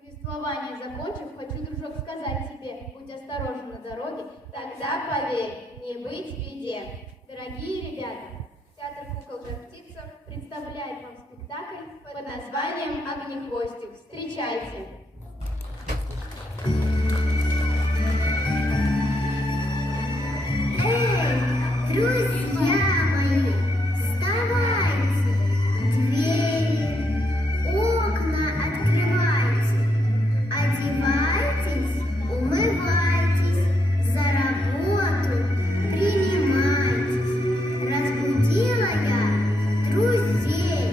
Повествование закончив, хочу, дружок, сказать тебе, будь осторожен на дороге, тогда, поверь, не быть в беде. Дорогие ребята, театр кукол «Жар-птица» представляет вам спектакль под названием «Огнехвостик». Встречайте! Эй, друзья мои, вставайте, двери, окна открывайте, одевайтесь, умывайтесь, за работу принимайтесь. Разбудила я друзей,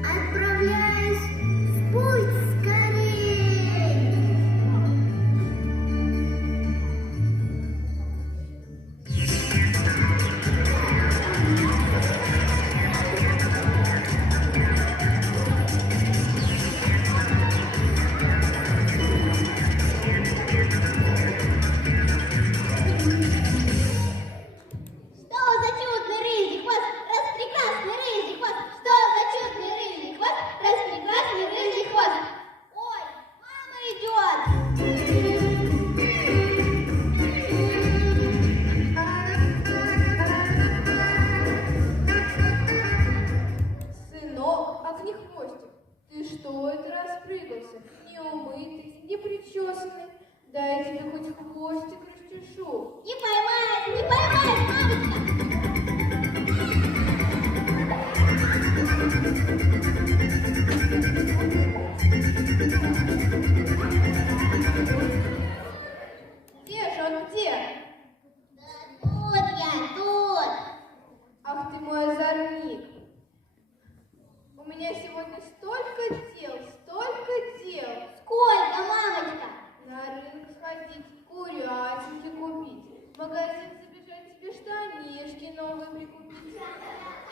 отправляюсь в путь скорей. Дай я тебе хоть хвостик расчешу. Не поймаешь, мамочка! Где же он, где? Да тут я, тут. Ах ты мой озорник. У меня сегодня столько дел. Сколько, мамочка? На рынок сходить, курятинки купить, в магазин забежать, себе штанишки новые прикупить,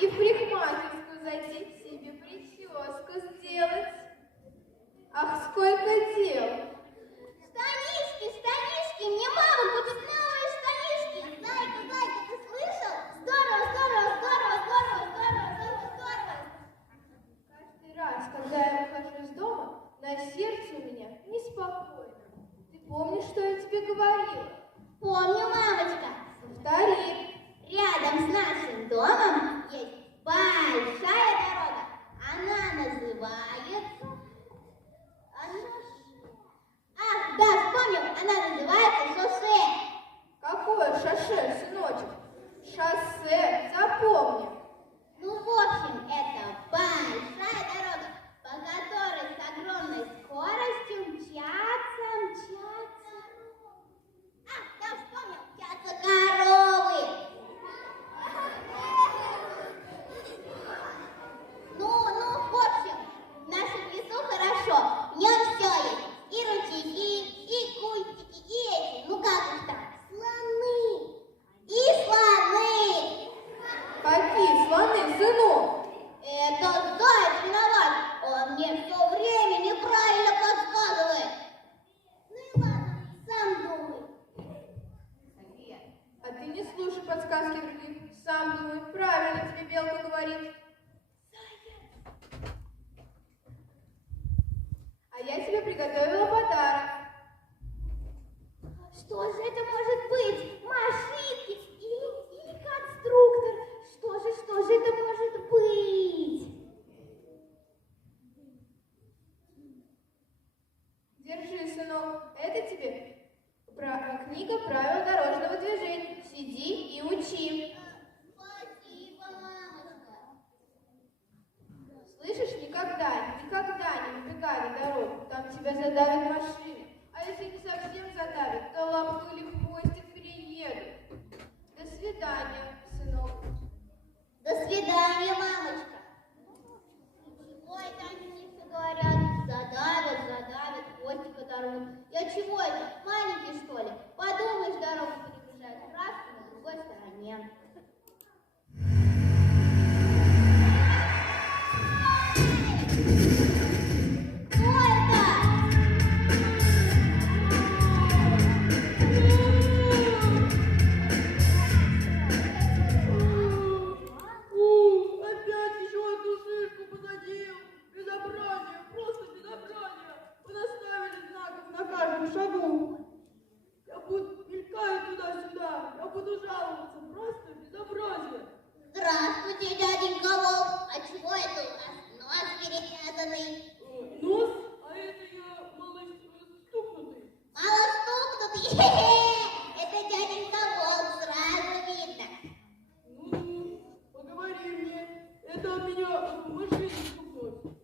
и в парикмахерскую зайти, себе прическу сделать. Ах, сколько дел! Штанишки, мне мама купит новые штанишки. Зайка, ты слышал? Здорово. Каждый раз, когда я выхожу из дома, на сердце у меня неспокойно. Ты помнишь, что я тебе говорила? Помню, мамочка. Повтори. Рядом с нашим домом есть большая дорога. Она называется... Ах, да, вспомнил. Она называется шоссе. Какое шоссе, сыночек? Шоссе, запомни. Ну, в общем, это большая дорога, по которой с огромной скоростью мчатся. Ах, да, вспомнил, мчатся коровы. Ну, в общем, в нашем лесу хорошо, в нем все есть. И ручейки, и кустики, и эти, ну как их там, слоны. И слоны. Какие слоны, сынок? Это заяц виноват. Он мне все время неправильно подсказывает. Ну и ладно, сам думай. А ты не слушай подсказки других. Сам думай, правильно тебе белка говорит. А я тебе приготовила подарок. Что же это может быть? Машинки или конструктор? Что же это может быть? Держи, сынок, это тебе книга правил дорожного движения. Сиди и учи. Спасибо, мамочка. Слышишь, никогда не выбегай на дорогу. Там тебя задавят машины. А если не совсем задавят, то лапку или хвостик переедут. До свидания, сынок. До свидания, мамочка. Ой, там мне все говорят, задавят, хвостик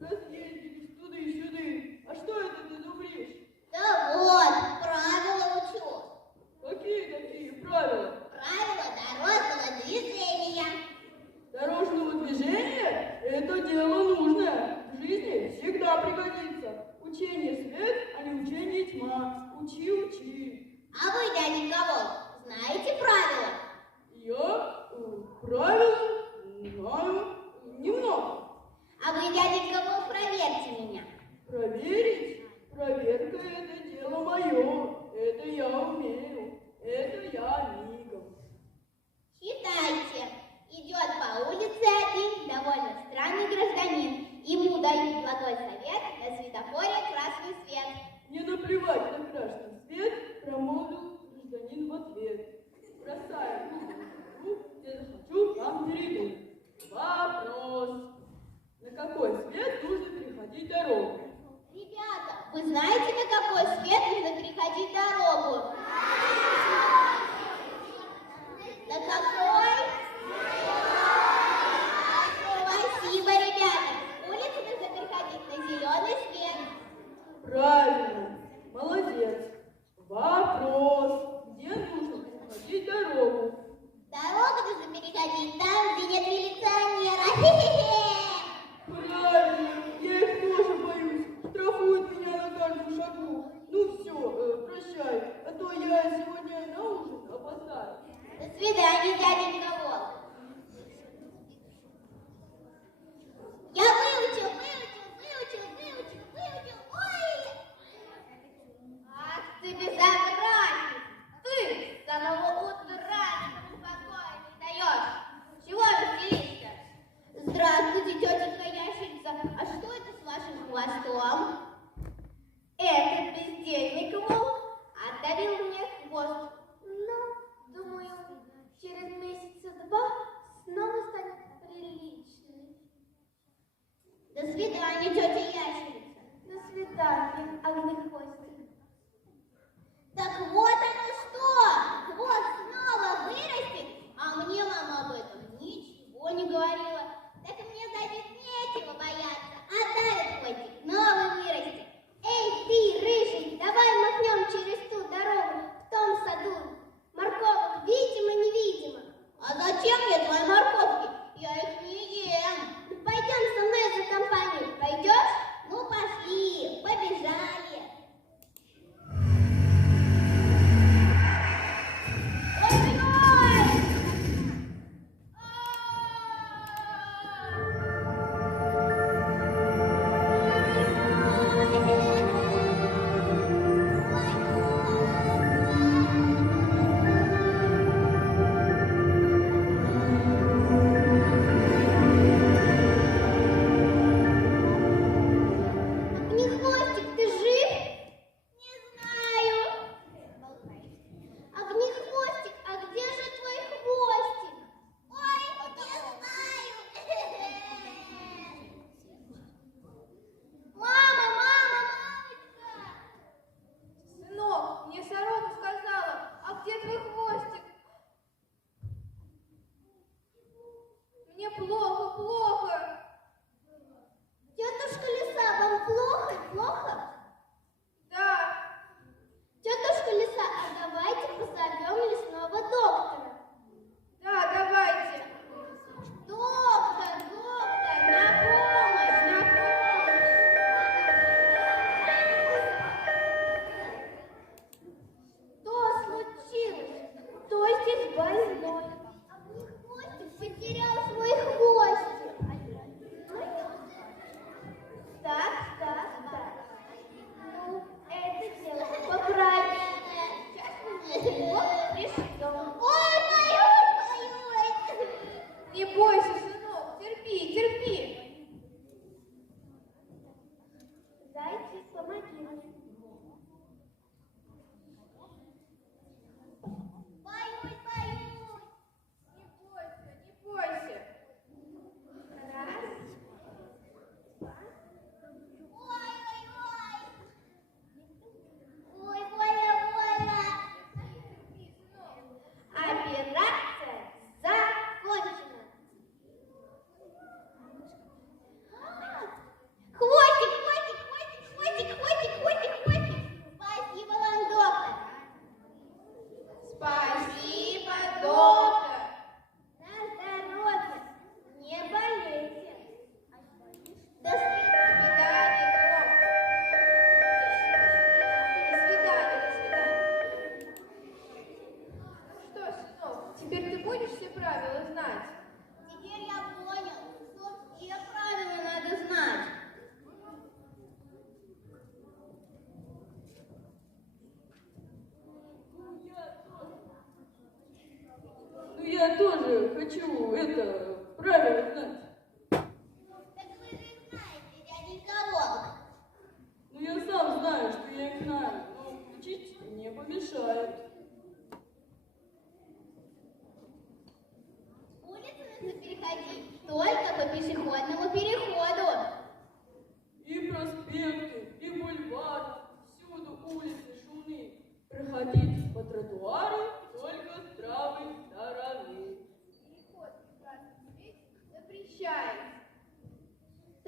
разъездились туды-сюды. А что это ты зубришь? Да вот, правила учу. Какие такие правила? Правила дорожного движения. Дорожного движения – это дело нужное. В жизни всегда пригодится. Учение свет, а не учение тьма. Учи, учи. А вы, дядя Николай, знаете правила? Я правила знаю немного. А вы, дядя Николай, проверьте меня. Проверить? Проверка – это дело мое. Это я умею. Это я мигом. Читайте. Идет по улице один довольно странный гражданин. Ему дают благой совет на светофоре красный свет. Не наплевать на красный свет, промолвил гражданин в ответ. Бросаю где захочу, там перейду. Вопрос. На какой свет нужно переходить дорогу? Ребята, вы знаете, на какой свет нужно переходить дорогу? На какой? Спасибо, ребята. Улицу нужно переходить на зеленый свет. Правильно. Молодец. Вопрос. Где нужно переходить дорогу? Дорогу нужно переходить там, где нет милиционера. Правильно. Я их тоже боюсь. Штрафуют меня на каждом шагу. Ну все, прощай. А то я сегодня на ужин опоздаю. До свидания, дядя Николай. Я выучил. Ой! Ах ты безобразник! Ты с самого утра никому покоя не даешь. Чего веселишься? Здравствуйте, тетенька Ящерица. А что это с вашим хвостом? Этот бездельник Волк отдавил мне хвост. Но, думаю, через месяца 2 снова станет приличной. До свидания, тетя Ящерица. До свидания, огнехвостик. Так вот оно что! Хвост снова вырастет, а мне мама об этом ничего не говорила. Так мне, значит, нечего бояться. А давит хвостик, новый вырастет. Эй, ты, рыжий, давай махнем через ту дорогу в том саду. Морковок видимо-невидимо. А зачем мне твои морковки? Я их не ем. Ну, пойдем со мной за компанию. Пойдешь? Ну, пошли, побежали.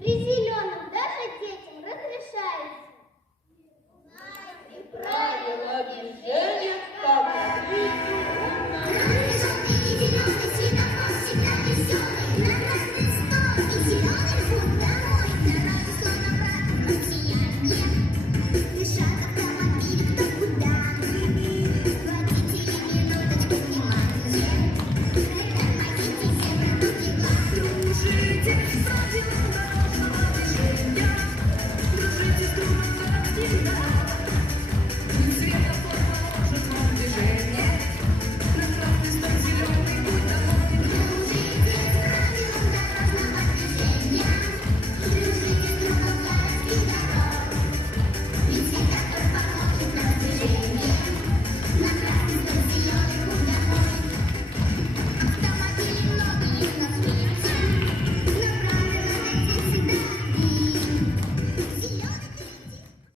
Приземлись.